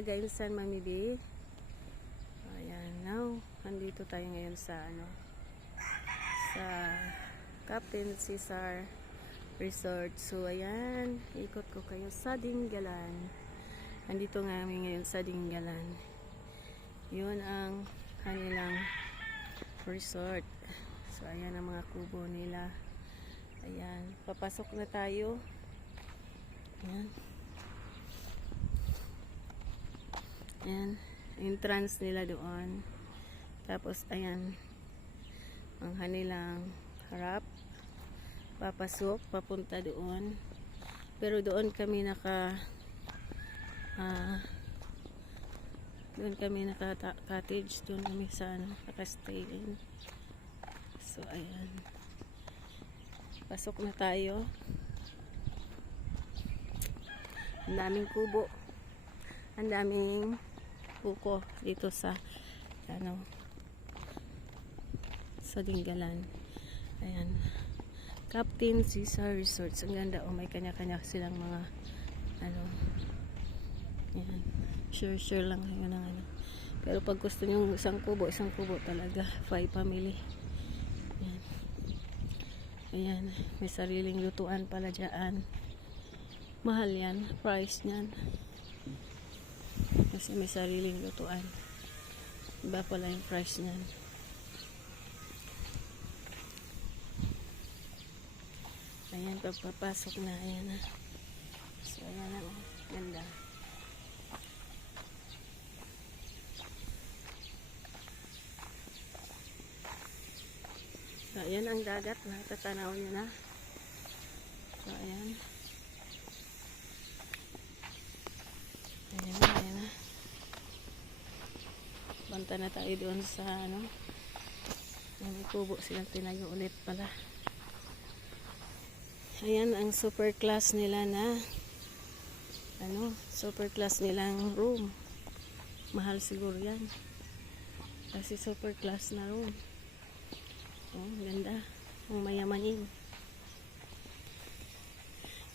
Gainsan Mami B. Ayan, now andito tayo ngayon sa sa Captain Cesar Resort. So ayan, ikot ko kayo sa Dingalan. Andito nga kami ngayon sa Dingalan. Yun ang kanilang resort. So ayan ang mga kubo nila. Ayan, papasok na tayo. Ayan. Ayan, entrance nila doon. Tapos ayan ang kanilang harap. Papasok, papunta doon. Pero doon kami cottage, doon kami sa naka-stay in. So ayan. Pasok na tayo. Ang daming kubo. Ang daming buko dito sa sa Dingalan. Ayan. Captain Cesar Resorts. Ang ganda. Oh, may kanya-kanya silang mga ayan. Sure lang yun ang Pero pag gusto nyo isang kubo talaga. 5 family. Ayan. Ayan. May sariling lutuan pala dyan. Mahal yan. Price nyan. Kasi may sariling lutuan. Iba pala yung price nyan. Ayan, pagpapasok na, ayan na. So, ayan na, ganda. So, ayan ang dagat, natatanaw nyo na. So, ayan. Ayan na. Banta na tayo doon sa, may kubo silang tinayo ulit pala. Ayan ang super class nila na super class nilang room. Mahal siguro yan. Kasi super class na room. Oh, ganda. Ang mayamanin.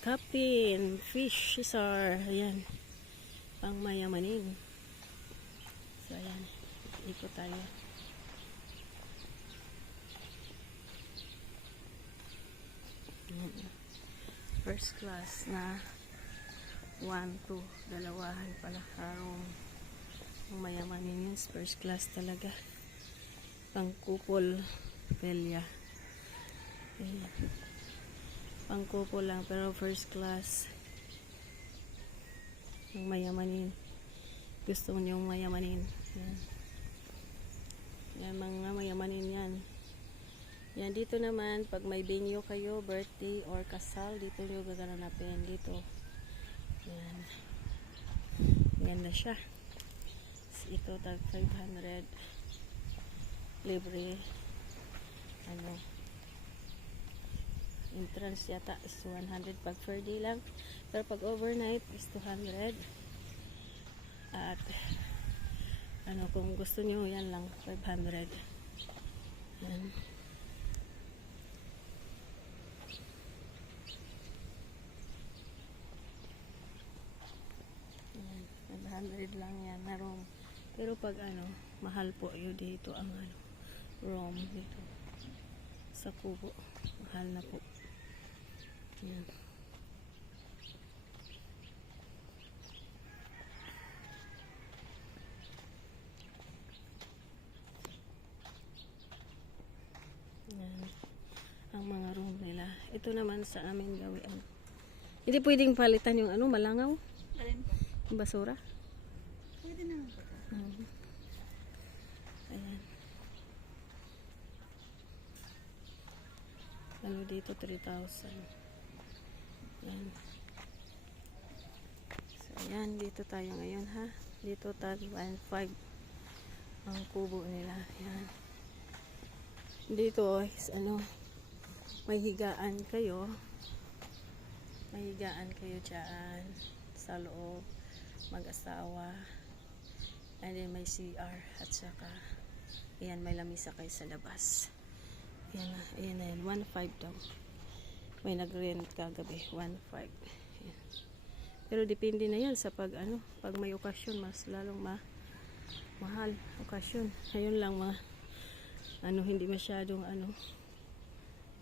Captain Fish Cesar. Ayan. Pang mayamanin. So ayan. Ikot tayo. First class na 1, 2, dalawahan pala karong mayamanin yun. First class talaga. Pang kupol pelya. Pang kupol lang pero first class. Ang mayamanin. Gusto mo yung mayamanin. Yan mga mayamanin yan. Yan, dito naman, pag may venue kayo, birthday or kasal, dito nyo gaganapin dito. Yan. Ganda siya. Ito, tag 500. Libre. Entrance yata is 100 pag per day lang. Pero pag overnight is 200. At, kung gusto nyo, yan lang, 500. Yan. 100 lang yan na room. Pero pag mahal po yun dito ang room dito sa kubo. Mahal na po. Yan. Yan. Ang mga room nila. Ito naman sa amin gawin. Hindi pwedeng palitan yung malangaw. Yung basura. Pwede naman po. Ayan. Dito 3,000. Ayan. So, ayan. Dito tayo ngayon, ha. Dito tayo 1.5 ang kubo nila. Ayan. Dito is may higaan kayo. May higaan kayo dyan sa loob. Mag-asawa. And then may CR at saka ayan, may lamisa kayo sa labas. Ayan na yan, 1.5 daw. May nag-rent kagabi, 1.5. Pero depende na yan sa pag pag may okasyon, mas lalong mahal okasyon. Ayun lang mga hindi masyadong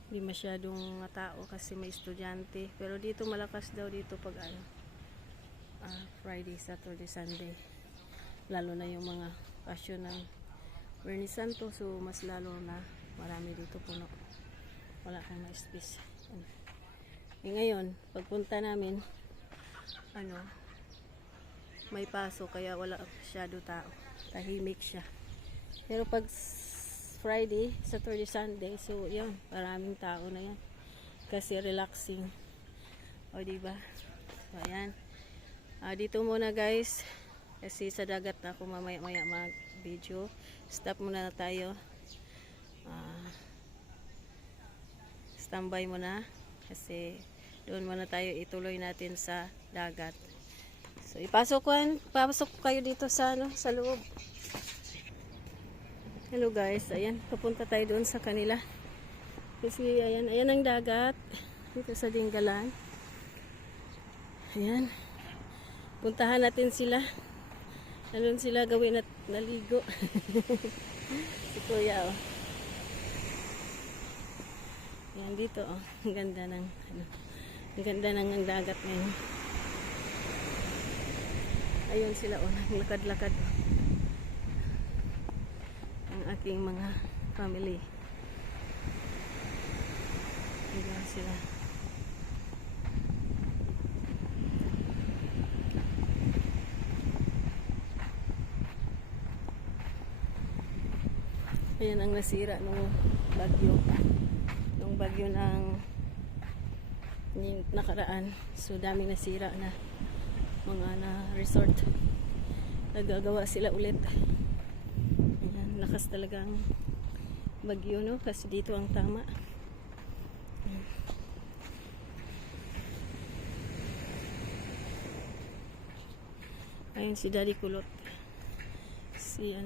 hindi masyadong tao kasi may estudyante. Pero dito malakas daw dito pag Friday, Saturday, Sunday. Lalo na yung mga okasyon ng Bernie Santo, so mas lalo na marami dito puno. Wala kang ma-space. Ngayon, pagpunta namin may paso kaya wala masyado tao. Tahimik siya. Pero pag Friday, Saturday, Sunday, so yun, maraming tao na yan. Kasi relaxing. O diba? So ayan. Dito muna guys. Kasi sa dagat na ako mamaya-maya mag-video. Stop muna na tayo. Standby muna. Kasi doon muna tayo ituloy natin sa dagat. So pasok kayo dito sa sa loob. Hello guys, ayan, papunta tayo doon sa kanila. Kasi ayan ang dagat dito sa Dingalan. Ayan. Puntahan natin sila. Nandun sila gawin at naligo. Si Kuya Ayan dito ang ganda ng ang ganda ng dagat ngayon. Ayun sila naglakad-lakad. Ang aking mga family. Ayan sila. Ayan ang nasira nung bagyo. Nung bagyo ng nakaraan. So daming nasira na mga resort. Nagagawa sila ulit. Ayan, lakas talagang bagyo, no? Kasi dito ang tama. Ayun si Daddy Kulot. Si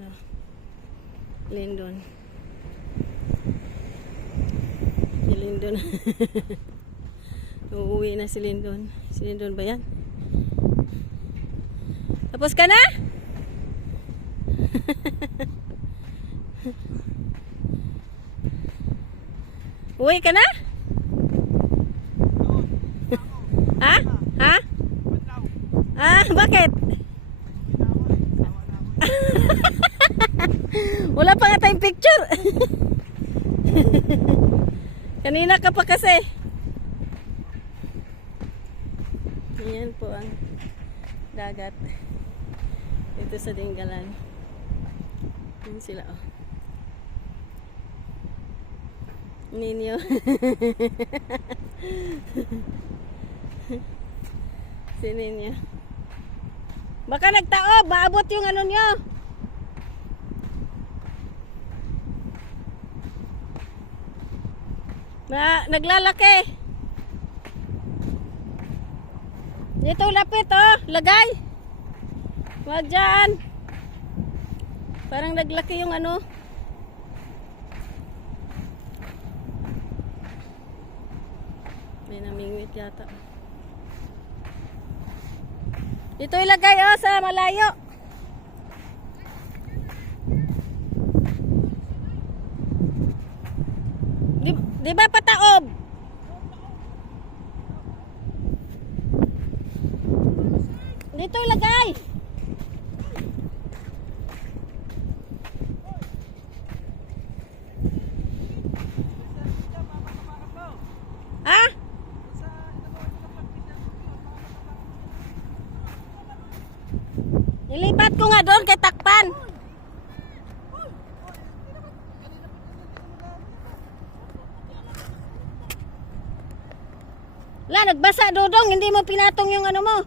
Lindon. Si Lindon. Uuwi na si Lindon. Si Lindon ba yan? Tapos ka na? Uwi ka na? Ha? Ha? Bakit? Wala pa nga tayong picture. Kanina ka pa kasi. Ayan po ang dagat dito sa Dingalan. Ayan sila Ninyo. Si Ninyo. Baka nagtaob, maabot yung nyo. Naglalaki. Dito lapit lagay. Wag dyan. Parang naglaki yung May namingwit yata. Dito ilagay sa malayo. Di ba pataob? Dito ilagay. Ha? Nilipat ko nga doon kay Takpan. Nagbasa Dodong, hindi mo pinatong yung mo.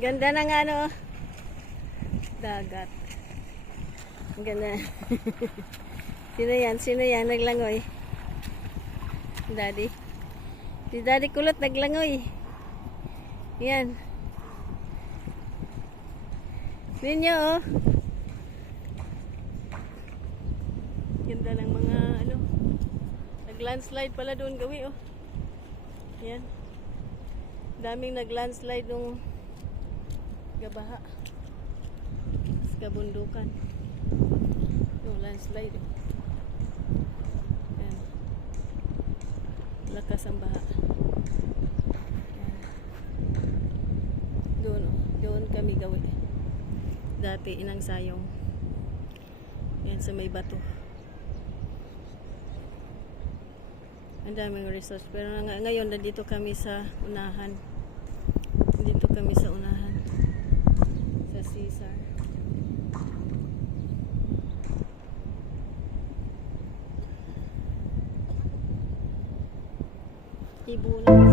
Ganda ng ano, dagat. Ang ganda. Sino yan? Sino yan? Naglangoy. Daddy. Si Daddy Kulot naglangoy. Yan. Ninyo, oh. Ganda ng mga, ano, nag-landslide pala doon gawi, oh. Yan. Daming nag-landslide nung gabaha. Sa kabundukan. Yung landslide, oh. Yan. Lakas ang baha. Yan. Doon, oh. Doon kami gawi. Dati inang sayong. Yan sa may bato. Ang daming resorts. Pero ngayon, nandito kami sa unahan. Dito kami sa unahan. Sa Caesar. Ibunan.